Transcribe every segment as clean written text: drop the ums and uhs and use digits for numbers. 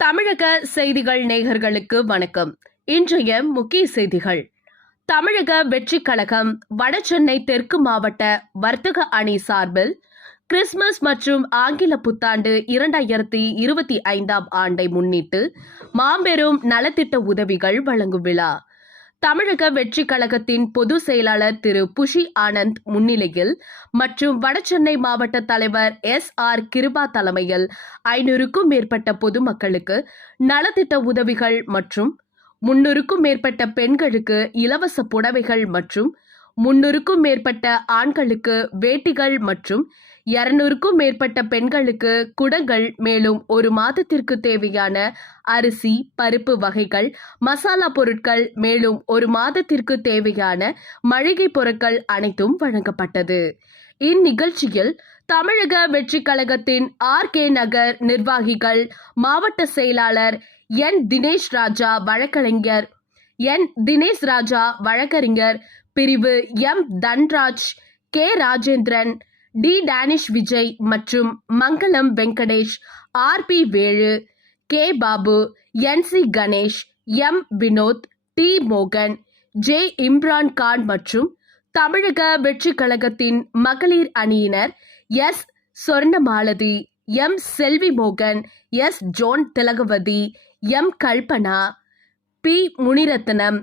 தமிழக செய்திகள் நேயர்களுக்கு வணக்கம். இன்றைய முக்கிய செய்திகள். தமிழக வெற்றி கழகம் வடசென்னை தெற்கு மாவட்ட வர்த்தக அணி சார்பில் கிறிஸ்துமஸ் மற்றும் ஆங்கில புத்தாண்டு 2025 ஆண்டை முன்னிட்டு மாபெரும் நலத்திட்ட உதவிகள் வழங்கும் விழா. தமிழக வெற்றி கழகத்தின் பொதுச் செயலாளர் திரு புஷி ஆனந்த் முன்னிலையில் மற்றும் வடசென்னை மாவட்ட தலைவர் SR கிருபா தலைமையில் 500க்கும் மேற்பட்ட பொதுமக்களுக்கு நலத்திட்ட உதவிகள் மற்றும் 300க்கும் மேற்பட்ட பெண்களுக்கு இலவச புடவைகள் மற்றும் 300க்கும் மேற்பட்ட ஆண்களுக்கு வேட்டிகள் மற்றும் 200க்கும் மேற்பட்ட பெண்களுக்கு குடங்கள், மேலும் ஒரு மாதத்திற்கு தேவையான அரிசி, பருப்பு வகைகள், மசாலா பொருட்கள், மேலும் ஒரு மாதத்திற்கு தேவையான மளிகை பொருட்கள் அனைத்தும் வழங்கப்பட்டது. இந்நிகழ்ச்சியில் தமிழக வெற்றி கழகத்தின் RK நகர் நிர்வாகிகள், மாவட்ட செயலாளர் தினேஷ் ராஜா, வழக்கறிஞர் தினேஷ் ராஜா, வழக்கறிஞர் பிரிவு தன்ராஜ், K ராஜேந்திரன், டேனிஷ் விஜய் மற்றும் மங்களம் Venkatesh, RP Velu, K Babu, NC Ganesh, Vinod, T மோகன், J இம்ரான் கான் மற்றும் தமிழக வெற்றி கழகத்தின் மகளிர் அணியினர் S சொர்ணமாலதி, செல்வி மோகன், S Joan Thilagavathi, Kalpana, P Munirathnam,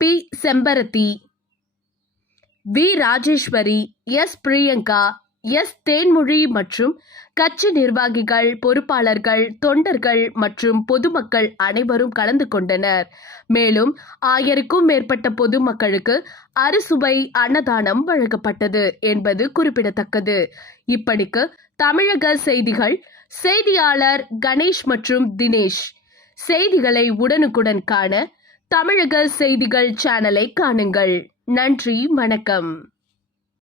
P Sembarathi, V Rajeswari, S Priyanka, S Thenmozhi மற்றும் கட்சி நிர்வாகிகள், பொறுப்பாளர்கள், தொண்டர்கள் மற்றும் பொதுமக்கள் அனைவரும் கலந்து கொண்டனர். மேலும் 1000க்கும் மேற்பட்ட பொதுமக்களுக்கு அறுசுவை அன்னதானம் வழங்கப்பட்டது என்பது குறிப்பிடத்தக்கது. இப்படிக்கு தமிழக செய்திகள். செய்தியாளர் கணேஷ் மற்றும் தினேஷ். செய்திகளை உடனுக்குடன் காண தமிழக செய்திகள் சேனலை காணுங்கள். நன்றி, வணக்கம்.